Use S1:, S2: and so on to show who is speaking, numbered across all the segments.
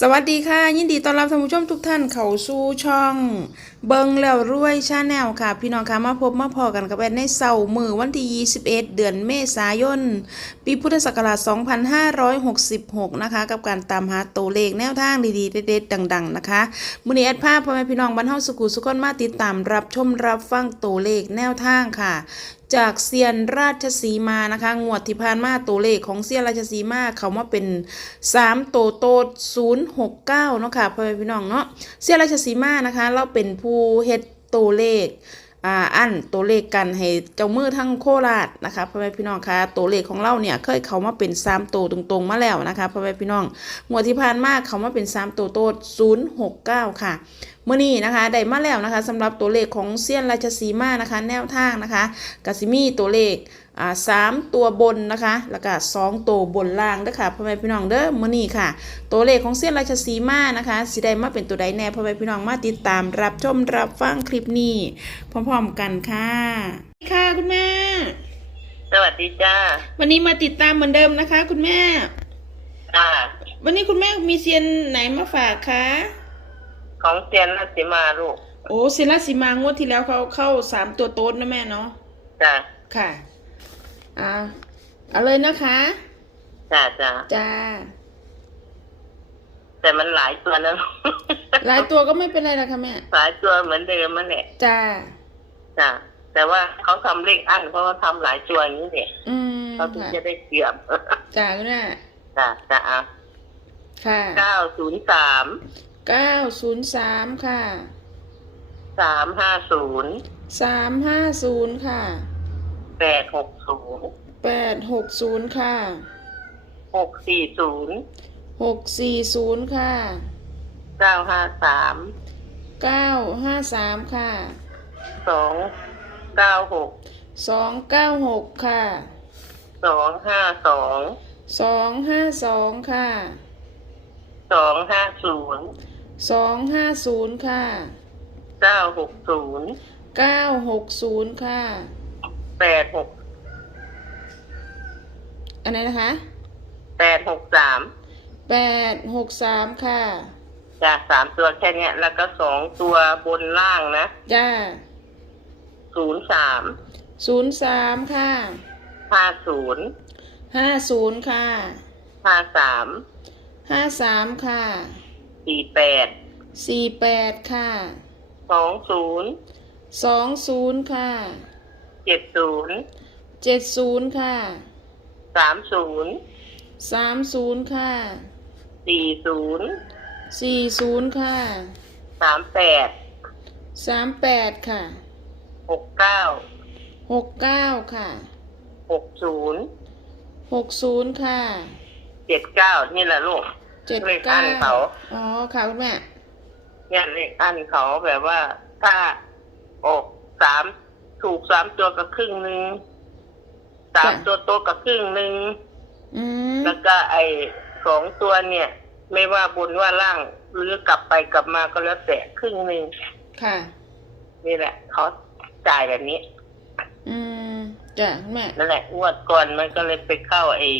S1: สวัสดีค่ะ ยินดีต้อนรับท่านผู้ชมทุกท่านเข้าสู่ช่อง เบิงแล้วรวยชาแนลค่ะ พี่น้องคะมาพบมาพอกันกับแอนในเสาร์มือวันที่ 21 เดือนเมษายน ปีพุทธศักราช 2566 นะคะ กับการตามหาตัวเลขแนวทางดีๆ เด็ดๆ ดัง ๆ นะคะมือนี้แอดภาพพ่อแม่พี่น้องบ้านเฮาสุขุสุขนมาติดตามรับชมรับฟังตัวเลขแนวทางค่ะจากเซียนราชสีมานะคะงวดที่ผ่านมาตัวเลขของเซียนราชสีมาเขามาเป็น3โตโต069เนาะค่ะพ่อแม่พี่น้องเนาะเซียนราชสีมานะคะ เราเป็นผู้เฮ็ดตัวเลขอ่าอันตัวเลขกันให้เจ้ามือทั้งโคราชนะคะพ่อแม่พี่น้องคะตัวเลขของเราเนี่ยเคยเขามาเป็น3ตัวตรงๆมาแล้วนะคะพ่อแม่พี่น้องงวดที่ผ่านมาเขามาเป็น3ตัวโต069ค่ะ เมื่อนี้นะคะได้มาแล้วนะคะสำหรับตัวเลขของเซียนราชสีมานะคะ แนวทางนะคะกสิมีตัวเลขอ่าสามตัวบนนะคะ แล้วก็สองตัวบนล่างเด้อค่ะพ่อแม่พี่น้องเด้อมื่อนี้ค่ะ ตัวเลขของเซียนราชสีมานะคะสิได้มาเป็นตัวใดแน่พ่อแม่พี่น้องมาติดตามรับชมรับฟังคลิปนี้พร้อมๆกันค่ะค่ะคุณแม่
S2: สวัสดีจ้า
S1: วันนี้มาติดตามเหมือนเดิมนะคะ คุณแม่
S2: อ่า
S1: วันนี้คุณแม่มีเซียนไหนมาฝากคะ
S2: ของเซียนรัตติมาลูก
S1: โอ้เซียนราชสีมางวดที่แล้วเขาเข้าสามตัวโต๊ดนะแม่เนาะ
S2: จ้า
S1: ค่ะ อ่า เอาเลยนะคะ
S2: จ้าจ้า
S1: จ้า
S2: แต่มันหลายตัวนะ
S1: หลายตัวก็ไม่เป็นไรนะคะแม่
S2: หลายตัวเหมือนเดิมมันแหละ
S1: จ้า
S2: จ้าแต่ว่าเขาทำเลขอันเพราะว่าทำหลายตัวอย่างนี้เนี่ย
S1: อืม
S2: เขาถึง
S1: ค่ะ
S2: จะได้เกือบ
S1: จ้าคุณแม่
S2: จ้าจ้า
S1: ค่ะ
S2: เก้าศูนย์สาม
S1: เก้าศูนย์สามค่ะ
S2: สามห้าศูนย์
S1: สามห้าศูนย์ค่ะ
S2: แปดหกศูนย์
S1: แปดหกศูนย์ค่ะ
S2: หกสี่ศูนย์
S1: หกสี่ศูนย์ค่ะ
S2: เก้าห้าสาม
S1: เก้าห้าสามค่ะ
S2: สองเก้าหก
S1: สองเก้าหกค่ะ
S2: สองห้าสอง
S1: สองห้าสองค่ะ
S2: สองห้าศูนย์
S1: สองห้าศูนย์ค่ะ
S2: เก้าหกศูนย์
S1: เก้าหกศูนย์ค่ะ
S2: แปดหก
S1: อันไหนนะคะ
S2: แปดหกสาม
S1: แปดหกสามค่ะ
S2: จ้ะสามตัวแค่เนี้ย แล้วก็สองตัวบนล่างนะ
S1: จ้า
S2: ศูนย์สาม
S1: ศูนย์สามค่ะ
S2: ห้าศูนย์
S1: ห้าศูนย์ค่ะ
S2: ห้าสาม
S1: ห้าสามค่ะ
S2: สี่แปด
S1: สี่แปดค่ะ
S2: สองศูนย์
S1: สองศูนย์ค่ะ
S2: เจ็ดศูนย์
S1: เจ็ดศูนย์ค่ะ
S2: สามศูนย์
S1: สามศูนย์ค่ะ
S2: สี่ศูนย์
S1: สี่ศูนย์ค่ะ
S2: สามแปด
S1: สามแปดค่ะ
S2: หกเก้า
S1: หกเก้าค่ะ
S2: หกศูนย์
S1: หกศูนย์ค่ะ
S2: เจ็ดเก้านี่แหละลูก
S1: เจ็ด
S2: เลขอั
S1: เก้าน
S2: เขา
S1: อ๋อค่ะคุณแม่
S2: เนี่ยเลขอันเขาแบบว่าถ้าออกสามถูกสามตัวกับครึ่งหนึ่งสามตัวโตกับครึ่งหนึ่ง
S1: อืม
S2: แล้วก็ไอ้สองตัวเนี่ย ไม่ว่าบนว่าล่างหรือกลับไปกลับมาก็แล้วแต่ครึ่งหนึ่ง
S1: ค่ะ
S2: นี่แหละเขาจ่ายแบบนี้
S1: อืมจ้ะคุณแม่
S2: นั่นแหละงวดก่อนมันก็เลยไปเข้าไอ้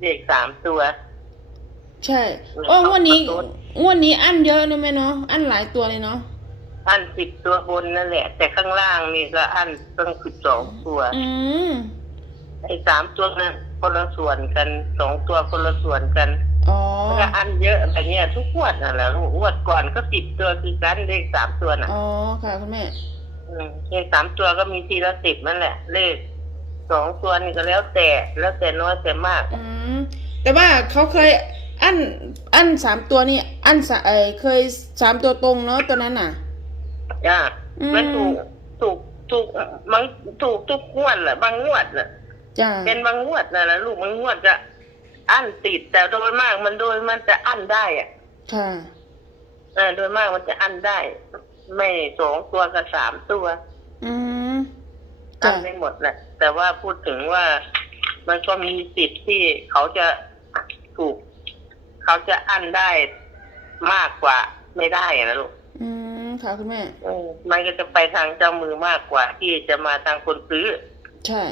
S2: เลขสามตัว
S1: ใช่โอ้งวดนี้งวดนี้อันเยอะนะแม่เนาะอันหลายตัวเลยเนาะ
S2: อันสิบตัวบนนั่นแหละ แต่ข้างล่างนี่ก็อันตั้งสิบสองตัว
S1: อืม
S2: ไอ้สามตัวนั้นคนละส่วนกันสองตัวคนละส่วนกัน
S1: อ๋อ
S2: มันก็อันเยอะแบบเนี้ยทุกงวดนั่นแหละลูกงวดก่อนก็สิบตัวคือกันเลขสามตัวน่ะ
S1: อ๋อค่ะคุณแม่
S2: อืมเลขสามตัวก็มีทีละสิบนั่นแหละ เลขสองตัวนี่ก็แล้วแต่แล้วแต่น้อยแต่มาก
S1: อืมแต่ว่าเขาเคย อันอันสามตัวนี่อันสะเอยเคยสามตัวตรงเนาะตัวนั้นน่ะ
S2: จ้า
S1: อืม
S2: มันถูกถูกถูกมันถูกทุกงวดแหละบางงวดน่ะ
S1: จ้ะ
S2: เป็นบางงวดนะนะลูกบางงวดจะอั้นติดแต่โดยมากมันโดยมันจะอั้นได้อะ
S1: ค่ะ
S2: เออโดยมากมันจะอั้นได้ ไม่สองตัวกับสามตัว
S1: อืม
S2: อั้
S1: จ้ะ
S2: นไม่หมดแหละแต่ว่าพูดถึงว่ามันก็มีสิทธิ์ที่เขาจะถูก เขาจะอั้นได้มากกว่าไม่ได้อะนะลูก
S1: อืมค่ะคุณแม่
S2: เออมันก็จะไปทางเจ้ามือมากกว่า ที่จะมาทางคนซื้อ
S1: ใช่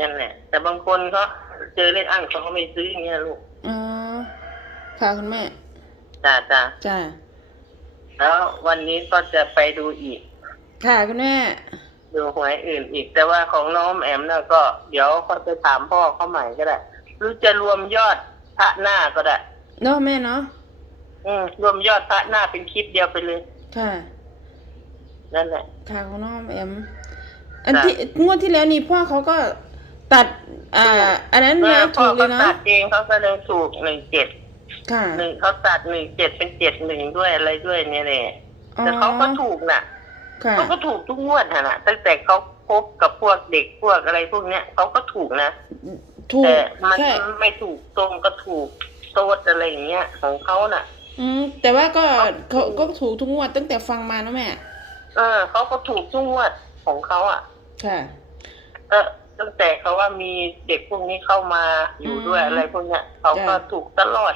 S2: นั่นแหละ แต่บางคนเขาเจอเลขอั้นเขาก็ไม่ซื้ออย่างเงี้ยลูก
S1: อ๋อค่ะคุณแม่
S2: จ้าจ้า
S1: จ้า
S2: แล้ววันนี้ก็จะไปดูอีก
S1: ค่ะคุณแม่
S2: ดูหวยอื่นอีก แต่ว่าของน้องแอมน่ะก็ เดี๋ยวเขาไปถามพ่อเขาใหม่ก็ได้หรือจะรวมยอด พระหน้าก็ได้
S1: เนาะแม่เนาะ
S2: อืมรวมยอดพระหน้าเป็นคลิปเดียวไปเลย
S1: ค่ะ
S2: นั่นแหละ
S1: ค่ะของน้องแอม อัน
S2: จ้ะ
S1: ที่งวดที่แล้วนี่พ่อเขาก็ตัด อ่า อันนั้น
S2: เอ
S1: แล้
S2: อ
S1: ว
S2: พ่
S1: ถู
S2: อก
S1: เล
S2: เขา
S1: ยเนาะ
S2: ตัดเองเขาก็เลยถูกหนึ่งเจ็ด
S1: ค่ะ
S2: หนึ่งเขาตัดหนึ่งเจ็ดเป็นเจ็ดหนึ่งด้วยอะไรด้วยเนี่ยแหละ
S1: อ๋อ
S2: แต่เขาก็ถูกน่ะ
S1: ค่ะ
S2: เขาก็ถูกทุกงวดน่ะนะตั้งแต่เขาพบกับพวกเด็กพวกอะไรพวกเนี้ยเขาก็ถูกนะ
S1: ถูก
S2: แต่มัน
S1: แค่
S2: ไม่ถูกตรงก็ถูกโตดอะไรอย่างเงี้ยของเขาน่ะ
S1: อืมแต่ว่าก็เขาก็ถูกทุกงวดตั้งแต่ฟังมานะแม่
S2: เออเขาก็ถูกทุกงวดของเขาอะ
S1: ค่ะ
S2: ก็ตั้งแต่เขาว่ามีเด็กพวกนี้เข้ามาอยู่ด้วย
S1: อืม
S2: อะไรพวกเนี้ยเขาก็
S1: จ้ะ
S2: ถูกตลอด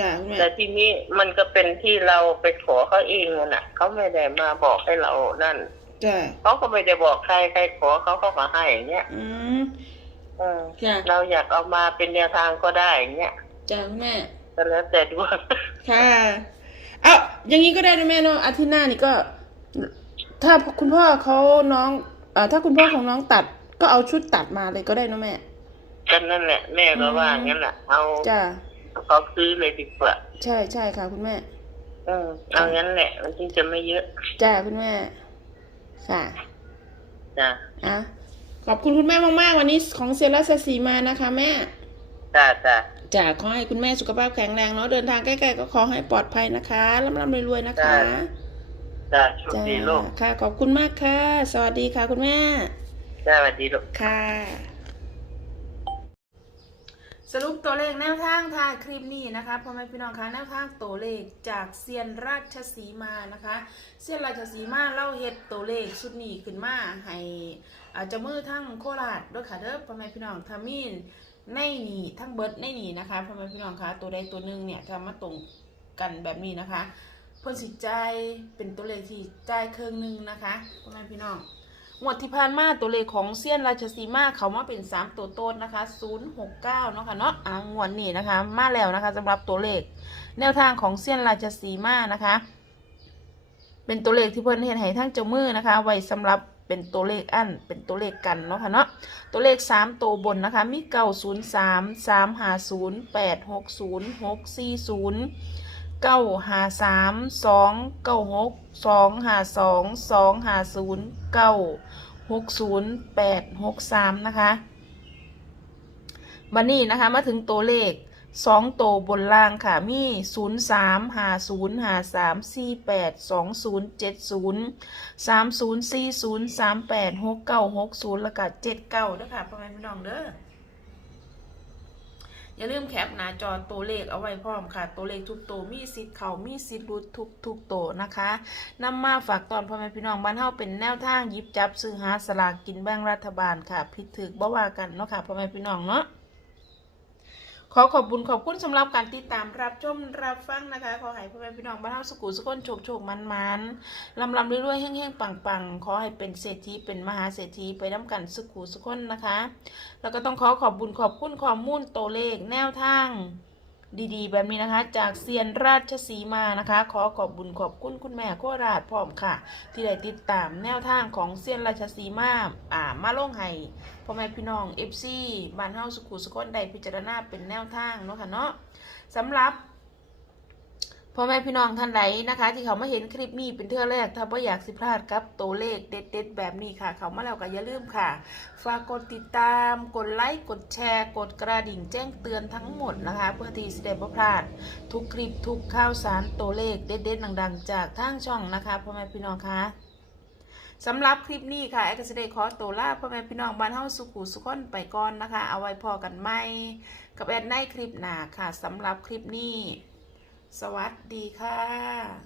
S1: จ้าคุณแม่
S2: แต่ทีนี้มันก็เป็นที่เราไปขอเขาเองน่ะนะเขาไม่ได้มาบอกให้เรานั่น
S1: จ้า
S2: เขาก็ไม่ได้บอกใครใครขอเขาเขาก็ให้อย่างเงี้ย
S1: อืม
S2: เออ
S1: จ้า
S2: เราอยากเอามาเป็นแนวทางก็ได้อย่างเงี้ย
S1: จ้าคุณแม่
S2: ก็แล้วแต่ดวง
S1: ค่ะ เอาอย่างนี้ก็ได้นะแม่เนาะอาทิตย์หน้านี่ก็ ถ้าคุณพ่อเขาน้องอ่าถ้าคุณพ่อของน้องตัดก็เอาชุดตัดมาเลยก็ได้นะแม่
S2: ก็นั่นแหละ แม่ก็ว่างั้นแหละเอา
S1: จ้า
S2: เขาซื้อเลยดีกว่า
S1: ใช่ใช่ค่ะ คุณแม่
S2: เออเอางั้นแหละมันจึงจะไม่เยอะ
S1: จ้าคุณแม่ค่ะ
S2: จ้ะ
S1: อะ ขอบคุณคุณแม่มากๆ วันนี้ของเซรัสสีมานะคะแม่
S2: จ้าจ้า
S1: จ้าขอให้คุณแม่สุขภาพแข็งแรงเนาะเดินทางใกล้ๆก็ขอให้ปลอดภัยนะคะร่ำๆรวยๆนะคะ
S2: จ้าโชค
S1: จ้า
S2: ดีลูก
S1: ค่ะ ขอบคุณมากค่ะ สวัสดีค่ะคุณแม่
S2: จ้าสวัสดีลูก
S1: ค่ะ สรุปตัวเลขแนวทางทางคลิปนี้นะคะพ่อแม่พี่น้องคะแนวทางตัวเลขจากเซียนราชสีมานะคะเซียนราชสีมาเล่าเฮ็ดตัวเลขชุดนี้ขึ้นมาให้อาจจะมือทั้งโคราชด้วยค่ะเด้อพ่อแม่พี่น้องทามีนในนี่ทั้งเบิร์ดในนี่นะคะพ่อแม่พี่น้องคะตัวใดตัวหนึ่งเนี่ยจะมาตรงกันแบบนี้นะคะเพิ่นสิจ่ายเป็นตัวเลขที่ใจเครื่องหนึ่งนะคะพ่อแม่พี่น้อง งวดที่ผ่านมาตัวเลขของเซียนราชสีมาเขามาเป็น 3 ตัวต้นนะคะ 069เนาะค่ะเนาะอ่างวดนี่นะคะ มาแล้วนะคะสำหรับตัวเลข แนวทางของเซียนราชสีมานะคะ เป็นตัวเลขที่เพิ่นเห็นให้ทั้งเจ้ามือนะคะ ไว้สำหรับเป็นตัวเลขอันเป็นตัวเลขกันเนาะค่ะเนาะตัวเลข 3 ตัวบนนะคะ มีเก่า0 3 3 5 0 8 6 0 6 4 0 เก้าห้าสามสองเก้าหกสองห้าสองสองห้าศูนย์เก้าหกศูนย์แปดหกสามนะคะบันนี้นะคะมาถึงตัวเลขสองตัวบนล่างค่ะมีศูนย์สามห้าศูนย์ห้าสามสี่แปดสองศูนย์เจ็ดศูนย์สามศูนย์สี่ศูนย์สามแปดหกเก้าหกศูนย์แล้วก็เจ็ดเก้าด้วยค่ะพ่อแม่พี่น้องเด้อ อย่าลืมแคปหน้าจอตัวเลขเอาไว้พร้อมค่ะ ตัวเลขทุกตัวมีสิทธิ์เขามีสิทธิ์รุดทุกทุกตัวนะคะนำมาฝากตอนพ่อแม่พี่น้องบ้านเฮาเป็นแนวทางยิบจับซื้อหาสลากกินแบ่งรัฐบาลค่ะ ผิดถึกบ่ว่ากันเนาะค่ะพ่อแม่พี่น้องเนาะ ขอขอบคุณขอบคุณสำหรับการติดตามรับชมรับฟังนะคะ ขอให้พ่อแม่พี่น้องบ้านเฮาสุขุสุขนโชคโชคมันมันลำลำรวยๆแห้งๆปังๆ ขอให้เป็นเศรษฐีเป็นมหาเศรษฐีไปน้ำกันสุขุสุขนนะคะ แล้วก็ต้องขอขอบบุญขอบคุณข้อมูลตัวเลขแนวทาง ดีๆ แบบนี้นะคะ จากเซียนราชสีมานะคะ ขอขอบบุญขอบคุณคุณแม่โคราชพร้อมค่ะ ที่ได้ติดตามแนวทางของเซียนราชสีมาอ่ามาลงให้พ่อแม่พี่น้องเอฟซีบ้านเฮาสุขุสุขนได้พิจารณาเป็นแนวทางเนาะค่ะเนาะสำหรับ พ่อแม่พี่น้องท่านใดนะคะ ที่เขามาเห็นคลิปนี้เป็นเทื่อแรก ถ้าว่าอยากสิพลาดกับตัวเลขเด็ดๆแบบนี้ค่ะ เขามาแล้วก็อย่าลืมค่ะ ฝากกดติดตาม กดไลค์ กดแชร์ กดกระดิ่งแจ้งเตือนทั้งหมดนะคะ เพื่อที่จะได้บ่พลาด ทุกคลิปทุกข่าวสารตัวเลขเด็ดๆดังๆ จากทางช่องนะคะพ่อแม่พี่น้องคะสำหรับคลิปนี้ค่ะแอคเซเดย์ขอตัวลาพ่อแม่พี่น้องบ้านเฮาสุขุสุขนไปก่อนนะคะ เอาไว้พอกันไหมกับแอดในคลิปหน้าค่ะสำหรับคลิปนี้ สวัสดีค่ะ